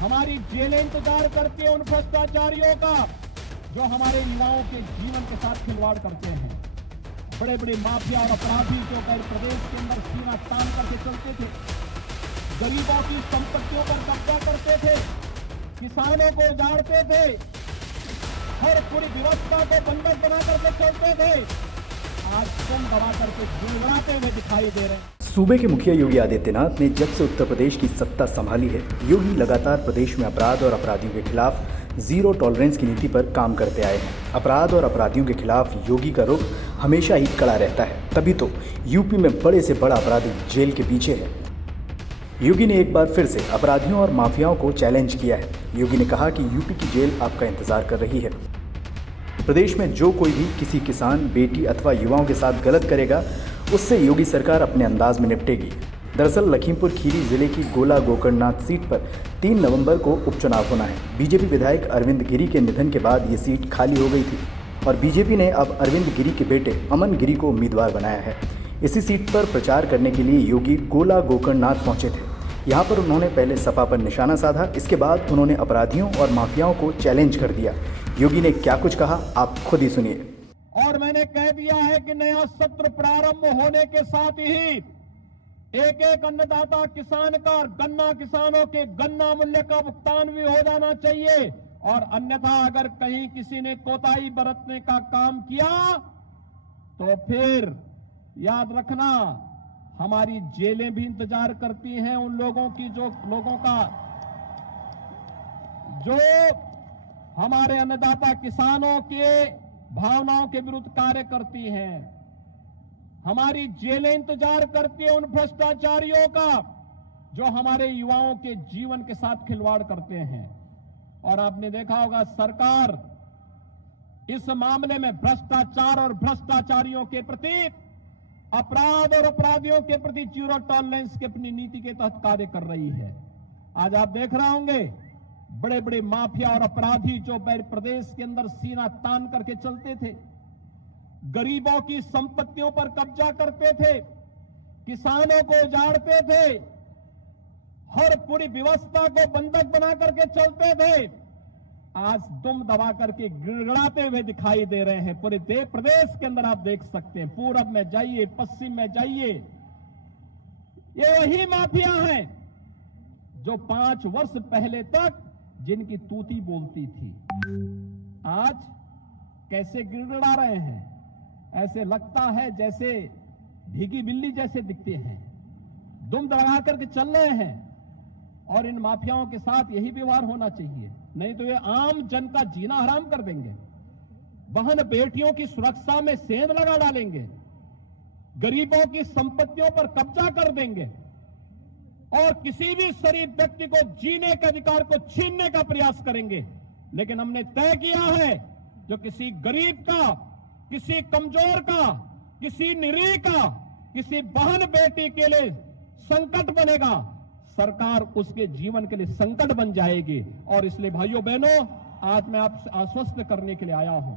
हमारी जेलें इंतजार करती है उन भ्रष्टाचारियों का जो हमारे युवाओं के जीवन के साथ खिलवाड़ करते हैं। बड़े बड़े माफिया और अपराधी जो उत्तर प्रदेश के अंदर सीना तान करके चलते थे, गरीबों की संपत्तियों पर कब्जा करते थे, किसानों को उजाड़ते थे, हर पूरी व्यवस्था को बंधक बना करके चलते थे, आज तुम दबा करके गिड़गिड़ाते हुए दिखाई दे रहे हैं। सूबे के मुखिया योगी आदित्यनाथ ने जब से उत्तर प्रदेश की सत्ता संभाली है, यूं ही लगातार प्रदेश में अपराध और अपराधियों के खिलाफ जीरो टॉलरेंस की नीति पर काम करते आए हैं। अपराध और अपराधियों के खिलाफ योगी का रुख हमेशा ही कड़ा रहता है, तभी तो यूपी में बड़े से बड़ा अपराधी जेल के पीछे है। योगी ने एक बार फिर से अपराधियों और माफियाओं को चैलेंज किया है। योगी ने कहा कि यूपी की जेल आपका इंतजार कर रही है। प्रदेश में जो कोई भी किसी किसान, बेटी अथवा युवाओं के साथ गलत करेगा, उससे योगी सरकार अपने अंदाज में निपटेगी। दरअसल लखीमपुर खीरी जिले की गोला गोकर्णनाथ सीट पर 3 नवंबर को उपचुनाव होना है। बीजेपी विधायक अरविंद गिरी के निधन के बाद ये सीट खाली हो गई थी और बीजेपी ने अब अरविंद गिरी के बेटे अमन गिरी को उम्मीदवार बनाया है। इसी सीट पर प्रचार करने के लिए योगी गोला गोकर्णनाथ पहुंचे थे। यहाँ पर उन्होंने पहले सपा पर निशाना साधा, इसके बाद उन्होंने अपराधियों और माफियाओं को चैलेंज कर दिया। योगी ने क्या कुछ कहा, आप खुद ही सुनिए। और मैंने कह दिया है कि नया सत्र प्रारंभ होने के साथ ही एक एक अन्नदाता किसान का और गन्ना किसानों के गन्ना मूल्य का भुगतान भी हो जाना चाहिए, और अन्यथा अगर कहीं किसी ने कोताही बरतने का काम किया तो फिर याद रखना हमारी जेलें भी इंतजार करती हैं उन लोगों की जो हमारे अन्नदाता किसानों के भावनाओं के विरुद्ध कार्य करती हैं। हमारी जेलें इंतजार करती है उन भ्रष्टाचारियों का जो हमारे युवाओं के जीवन के साथ खिलवाड़ करते हैं। और आपने देखा होगा सरकार इस मामले में भ्रष्टाचार और भ्रष्टाचारियों के प्रति, अपराध और अपराधियों के प्रति जीरो टॉलरेंस की अपनी नीति के तहत कार्य कर रही है। आज आप देख रहे होंगे बड़े बड़े माफिया और अपराधी जो प्रदेश के अंदर सीना तान करके चलते थे, गरीबों की संपत्तियों पर कब्जा करते थे, किसानों को उजाड़ते थे, हर पूरी व्यवस्था को बंधक बना करके चलते थे, आज दुम दबा करके गिड़गिड़ाते हुए दिखाई दे रहे हैं। पूरे प्रदेश के अंदर आप देख सकते हैं, पूरब में जाइए, पश्चिम में जाइए, ये वही माफिया हैं जो 5 वर्ष पहले तक जिनकी तूती बोलती थी, आज कैसे गिड़गिड़ा रहे हैं। ऐसे लगता है जैसे भीगी बिल्ली जैसे दिखते हैं, दुम दबा करके चल रहे हैं। और इन माफियाओं के साथ यही व्यवहार होना चाहिए, नहीं तो ये आम जन का जीना हराम कर देंगे, बहन बेटियों की सुरक्षा में सेंध लगा डालेंगे, गरीबों की संपत्तियों पर कब्जा कर देंगे और किसी भी शरीफ व्यक्ति को जीने के अधिकार को छीनने का प्रयास करेंगे। लेकिन हमने तय किया है जो किसी गरीब का, किसी कमजोर का, किसी निरीह का, किसी बहन बेटी के लिए संकट बनेगा, सरकार उसके जीवन के लिए संकट बन जाएगी। और इसलिए भाइयों बहनों, आज मैं आपसे आश्वस्त करने के लिए आया हूं